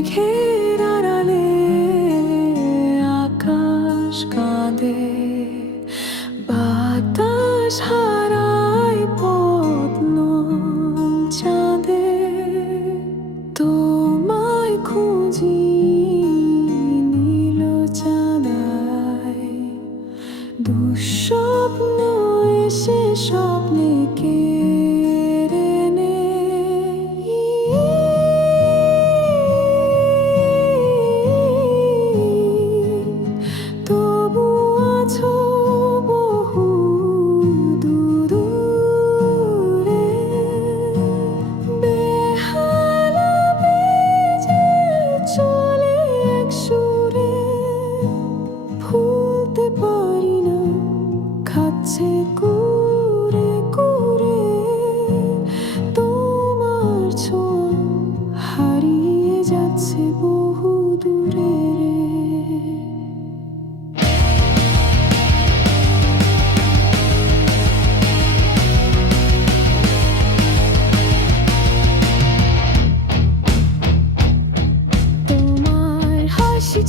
মেঘের আড়ালে আকাশ কাঁদে, বাতাস হারায় পথ নন চাঁদে। তোমায় খুঁজি নীল চাঁদায়, দুঃস্বপ্ন এসে স্বপ্নে কেড়ে নেয়। তবু আছো বহু দূরে, বেহালা বেজে চলে এক সুরে। ভুলতে পারি না, খাচ্ছে কুরে কুরে, তোমার ছোঁয়া হারিয়ে যাচ্ছে বহু দূরে। তোমার হাসি